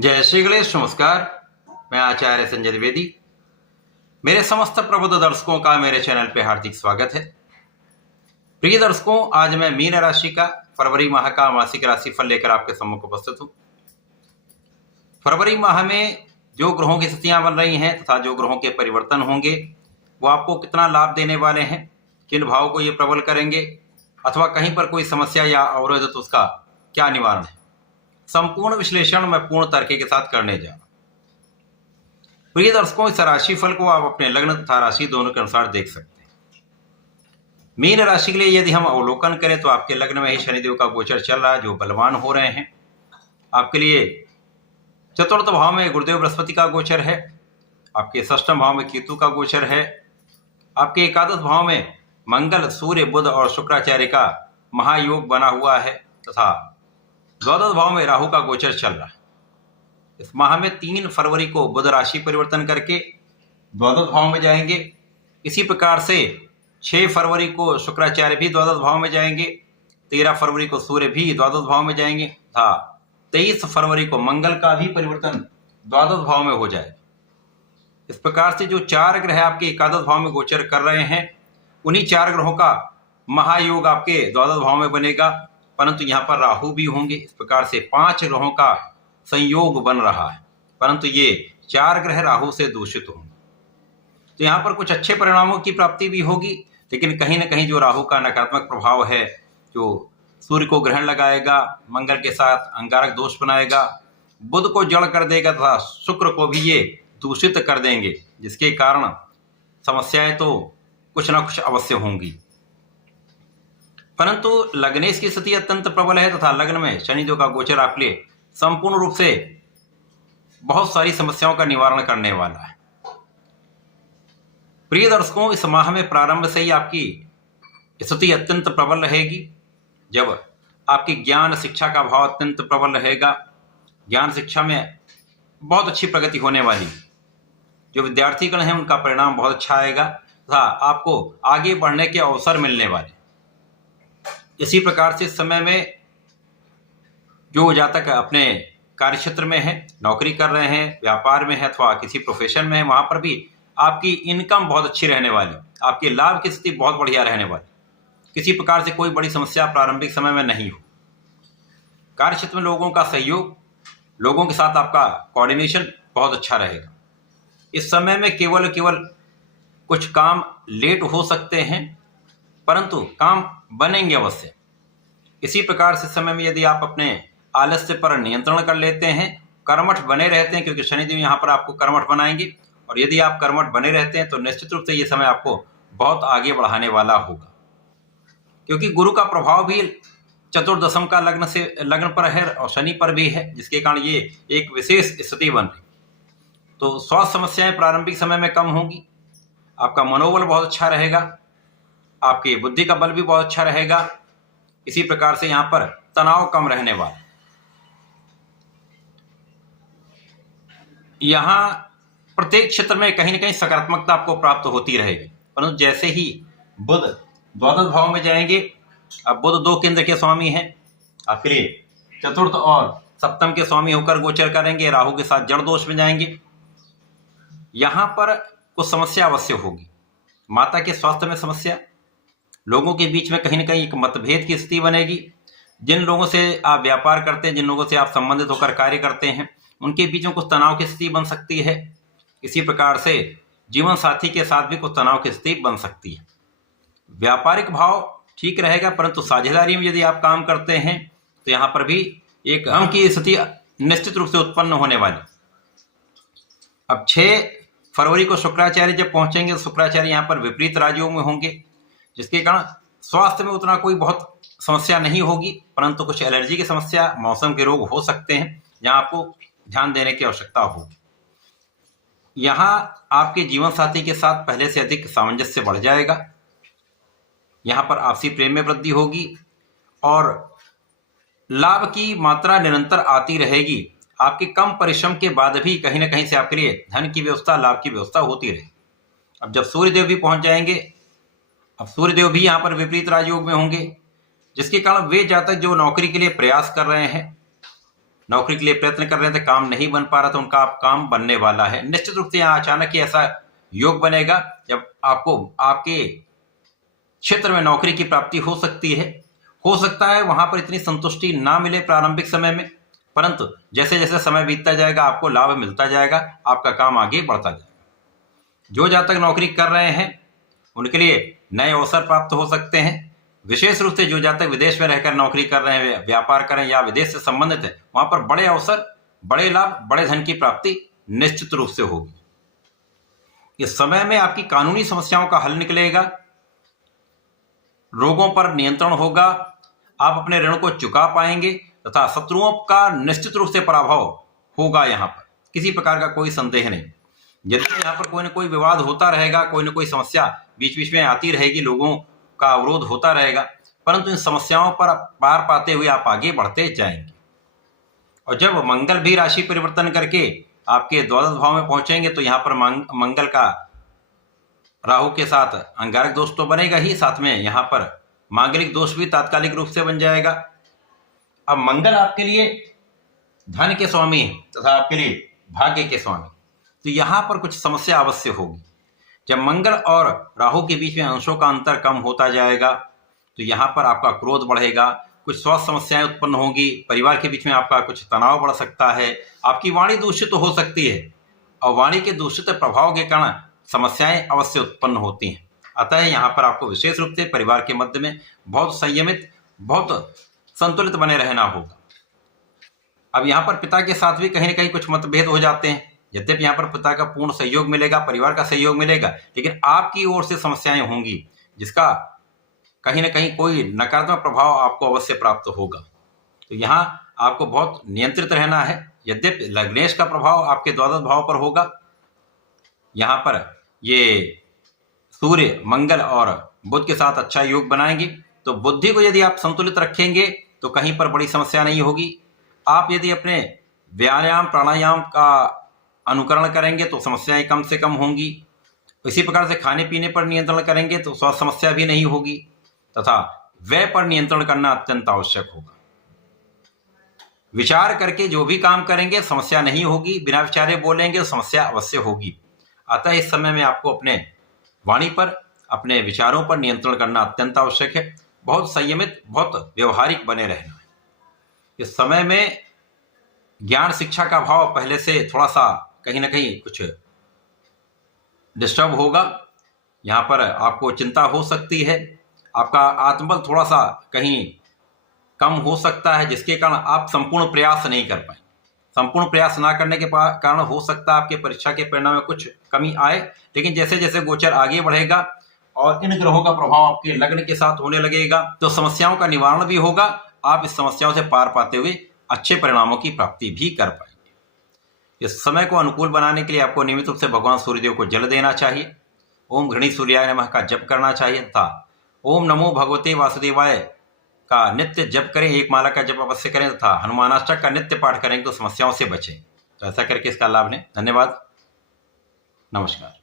जय श्री गणेश। नमस्कार, मैं आचार्य संजय द्विवेदी। मेरे समस्त प्रबुद्ध दर्शकों का मेरे चैनल पे हार्दिक स्वागत है। प्रिय दर्शकों, आज मैं मीन राशि का फरवरी माह का मासिक राशिफल लेकर आपके सम्मुख उपस्थित हूं। फरवरी माह में जो ग्रहों की स्थितियां बन रही हैं तथा जो ग्रहों के परिवर्तन होंगे वो आपको कितना लाभ देने वाले हैं, किन भावों को ये प्रबल करेंगे अथवा कहीं पर कोई समस्या या अवरोध तो उसका क्या निवारण है, संपूर्ण विश्लेषण मैं पूर्ण तर्क के साथ करने जा रहा हूं। प्रिय दर्शकों, इस राशिफल को आप अपने लग्न तथा राशि दोनों के अनुसार देख सकते हैं। मीन राशि के लिए यदि हम अवलोकन करें तो आपके लग्न में ही शनिदेव का गोचर चल रहा है, जो बलवान हो रहे हैं। आपके लिए चतुर्थ भाव में गुरुदेव बृहस्पति का गोचर है, आपके षष्ठम भाव में केतु का गोचर है, आपके एकादश भाव में मंगल, सूर्य, बुध और शुक्राचार्य का महायोग बना हुआ है तथा द्वादश भाव में राहु का गोचर चल रहा है। इस माह में 3 फरवरी को बुध राशि परिवर्तन करके द्वादश भाव में जाएंगे। इसी प्रकार से 6 फरवरी को शुक्राचार्य भी द्वादश भाव में जाएंगे, 13 फरवरी को सूर्य भी द्वादश भाव में जाएंगे तथा 23 फरवरी को मंगल का भी परिवर्तन द्वादश भाव में हो जाएगा। इस प्रकार से जो 4 ग्रह आपके एकादश भाव में गोचर कर रहे हैं, उन्हीं 4 ग्रहों का महायोग आपके द्वादश भाव में बनेगा, परंतु यहाँ पर राहु भी होंगे। इस प्रकार से 5 ग्रहों का संयोग बन रहा है, परंतु ये 4 ग्रह राहु से दूषित होंगे। तो यहाँ पर कुछ अच्छे परिणामों की प्राप्ति भी होगी, लेकिन कहीं ना कहीं जो राहु का नकारात्मक प्रभाव है, जो सूर्य को ग्रहण लगाएगा, मंगल के साथ अंगारक दोष बनाएगा, बुध को जड़ कर देगा तथा शुक्र को भी ये दूषित कर देंगे, जिसके कारण समस्याएं तो कुछ ना कुछ अवश्य होंगी। परंतु लग्नेश की स्थिति अत्यंत प्रबल है तथा लग्न में शनिदेव का गोचर आपके लिए संपूर्ण रूप से बहुत सारी समस्याओं का निवारण करने वाला है। प्रिय दर्शकों, इस माह में प्रारंभ से ही आपकी स्थिति अत्यंत प्रबल रहेगी, जब आपकी ज्ञान शिक्षा का भाव अत्यंत प्रबल रहेगा। ज्ञान शिक्षा में बहुत अच्छी प्रगति होने वाली, जो विद्यार्थीगण हैं उनका परिणाम बहुत अच्छा आएगा तथा आपको आगे बढ़ने के अवसर मिलने वाले। इसी प्रकार से इस समय में जो जातक अपने कार्यक्षेत्र में है, नौकरी कर रहे हैं, व्यापार में है अथवा किसी प्रोफेशन में है, वहां पर भी आपकी इनकम बहुत अच्छी रहने वाली, आपके लाभ की स्थिति बहुत बढ़िया रहने वाली। किसी प्रकार से कोई बड़ी समस्या प्रारंभिक समय में नहीं हो। कार्यक्षेत्र में लोगों का सहयोग, लोगों के साथ आपका कोऑर्डिनेशन बहुत अच्छा रहेगा। इस समय में केवल कुछ काम लेट हो सकते हैं, परंतु काम बनेंगे अवश्य। इसी प्रकार से समय में यदि आप अपने आलस्य पर नियंत्रण कर लेते हैं, कर्मठ बने रहते हैं, क्योंकि शनिदेव यहाँ पर आपको कर्मठ बनाएंगे, और यदि आप कर्मठ बने रहते हैं तो निश्चित रूप से ये समय आपको बहुत आगे बढ़ाने वाला होगा। क्योंकि गुरु का प्रभाव भी चतुर्दशम का लग्न पर है और शनि पर भी है, जिसके कारण ये एक विशेष स्थिति बन रही। तो स्वास्थ्य समस्याएं प्रारंभिक समय में कम होंगी, आपका मनोबल बहुत अच्छा रहेगा, आपकी बुद्धि का बल भी बहुत अच्छा रहेगा। इसी प्रकार से यहाँ पर तनाव कम रहने वाला। यहाँ प्रत्येक क्षेत्र में कहीं ना कहीं सकारात्मकता आपको प्राप्त होती रहेगी, परंतु जैसे ही बुध द्वादश भाव में जाएंगे, अब बुध 2 केंद्र के स्वामी हैं, आपके लिए चतुर्थ और सप्तम के स्वामी होकर गोचर करेंगे, राहु के साथ जड़ दोष में जाएंगे। यहाँ पर कुछ समस्या अवश्य होगी, माता के स्वास्थ्य में समस्या, लोगों के बीच में कहीं ना कहीं एक मतभेद की स्थिति बनेगी। जिन लोगों से आप व्यापार करते हैं, जिन लोगों से आप संबंधित होकर कार्य करते हैं, उनके बीच में कुछ तनाव की स्थिति बन सकती है। इसी प्रकार से जीवन साथी के साथ भी कुछ तनाव की स्थिति बन सकती है। व्यापारिक भाव ठीक रहेगा, परंतु साझेदारी में यदि आप काम करते हैं तो यहाँ पर भी एक गम की स्थिति निश्चित रूप से उत्पन्न होने वाली। अब 6 फरवरी को शुक्राचार्य जब पहुंचेंगे तो शुक्राचार्य यहाँ पर विपरीत राजयोग में होंगे, जिसके कारण स्वास्थ्य में उतना कोई बहुत समस्या नहीं होगी, परंतु कुछ एलर्जी की समस्या, मौसम के रोग हो सकते हैं, जहां आपको ध्यान देने की आवश्यकता होगी। यहाँ आपके जीवन साथी के साथ पहले से अधिक सामंजस्य बढ़ जाएगा, यहाँ पर आपसी प्रेम में वृद्धि होगी और लाभ की मात्रा निरंतर आती रहेगी। आपके कम परिश्रम के बाद भी कहीं ना कहीं से आपके लिए धन की व्यवस्था, लाभ की व्यवस्था होती रहेगी। अब जब सूर्यदेव भी पहुंच जाएंगे, अब सूर्यदेव भी यहाँ पर विपरीत राजयोग में होंगे, जिसके कारण वे जातक जो नौकरी के लिए प्रयास कर रहे हैं, नौकरी के लिए प्रयत्न कर रहे थे, काम नहीं बन पा रहा था, उनका आप काम बनने वाला है। निश्चित रूप से यहाँ अचानक ही ऐसा योग बनेगा जब आपको आपके क्षेत्र में नौकरी की प्राप्ति हो सकती है। हो सकता है वहां पर इतनी संतुष्टि ना मिले प्रारंभिक समय में, परंतु जैसे जैसे समय बीतता जाएगा आपको लाभ मिलता जाएगा, आपका काम आगे बढ़ता जाएगा। जो जातक नौकरी कर रहे हैं उनके लिए नए अवसर प्राप्त हो सकते हैं। विशेष रूप से जो जातक विदेश में रहकर नौकरी कर रहे हैं, व्यापार कर रहे हैं या विदेश से संबंधित है, वहां पर बड़े अवसर, बड़े लाभ, बड़े धन की प्राप्ति निश्चित रूप से होगी। इस समय में आपकी कानूनी समस्याओं का हल निकलेगा, रोगों पर नियंत्रण होगा, आप अपने ऋण को चुका पाएंगे तथा शत्रुओं का निश्चित रूप से पराभव होगा। यहाँ पर किसी प्रकार का कोई संदेह नहीं। यदि यहाँ पर कोई न कोई विवाद होता रहेगा, कोई न कोई समस्या बीच बीच में आती रहेगी, लोगों का अवरोध होता रहेगा, परंतु इन समस्याओं पर पार पाते हुए आप आगे बढ़ते जाएंगे। और जब मंगल भी राशि परिवर्तन करके आपके द्वादश भाव में पहुंचेंगे तो यहाँ पर मंगल का राहु के साथ अंगारक दोष तो बनेगा ही, साथ में यहाँ पर मांगलिक दोष भी तात्कालिक रूप से बन जाएगा। अब मंगल आपके लिए धन के स्वामी है तथा आपके लिए भाग्य के स्वामी, तो यहाँ पर कुछ समस्या अवश्य होगी। जब मंगल और राहु के बीच में अंशों का अंतर कम होता जाएगा तो यहाँ पर आपका क्रोध बढ़ेगा, कुछ स्वास्थ्य समस्याएं उत्पन्न होगी, परिवार के बीच में आपका कुछ तनाव बढ़ सकता है, आपकी वाणी दूषित हो सकती है और वाणी के दूषित प्रभाव के कारण समस्याएं अवश्य उत्पन्न होती हैं। अतः यहाँ पर आपको विशेष रूप से परिवार के मध्य में बहुत संयमित, बहुत संतुलित बने रहना होगा। अब यहाँ पर पिता के साथ भी कहीं ना कहीं कुछ मतभेद हो जाते हैं। यद्यपि यहाँ पर पिता का पूर्ण सहयोग मिलेगा, परिवार का सहयोग मिलेगा, लेकिन आपकी ओर से समस्याएं होंगी जिसका कहीं ना कहीं कोई नकारात्मक प्रभाव आपको अवश्य प्राप्त होगा। तो यहाँ आपको बहुत नियंत्रित रहना है। यद्यपि लग्नेश का प्रभाव आपके द्वादश भाव पर होगा, यहाँ पर ये सूर्य, मंगल और बुध के साथ अच्छा योग बनाएंगे, तो बुद्धि को यदि आप संतुलित रखेंगे तो कहीं पर बड़ी समस्या नहीं होगी। आप यदि अपने व्यायाम, प्राणायाम का अनुकरण करेंगे तो समस्याएं कम से कम होंगी। इसी प्रकार से खाने पीने पर नियंत्रण करेंगे तो स्वास्थ्य समस्या भी नहीं होगी तथा व्यय पर नियंत्रण करना अत्यंत आवश्यक होगा। विचार करके जो भी काम करेंगे समस्या नहीं होगी, बिना विचारे बोलेंगे तो समस्या अवश्य होगी। अतः इस समय में आपको अपने वाणी पर, अपने विचारों पर नियंत्रण करना अत्यंत आवश्यक है। बहुत संयमित, बहुत व्यवहारिक बने रहना है। इस समय में ज्ञान शिक्षा का भाव पहले से थोड़ा सा कहीं ना कहीं कुछ डिस्टर्ब होगा। यहाँ पर आपको चिंता हो सकती है, आपका आत्मबल थोड़ा सा कहीं कम हो सकता है, जिसके कारण आप संपूर्ण प्रयास नहीं कर पाए। संपूर्ण प्रयास ना करने के कारण हो सकता है आपके परीक्षा के परिणाम में कुछ कमी आए, लेकिन जैसे जैसे गोचर आगे बढ़ेगा और इन ग्रहों का प्रभाव आपके लग्न के साथ होने लगेगा तो समस्याओं का निवारण भी होगा। आप इस समस्याओं से पार पाते हुए अच्छे परिणामों की प्राप्ति भी कर पाएंगे। इस समय को अनुकूल बनाने के लिए आपको नियमित रूप से भगवान सूर्यदेव को जल देना चाहिए, ओम घृणी सूर्याय नमः का जप करना चाहिए तथा ओम नमो भगवते वासुदेवाय का नित्य जप करें। एक माला का जप अवश्य करें तथा हनुमानाष्टक का नित्य पाठ करेंगे तो समस्याओं से बचें। तो ऐसा करके इसका लाभ लें। धन्यवाद, नमस्कार।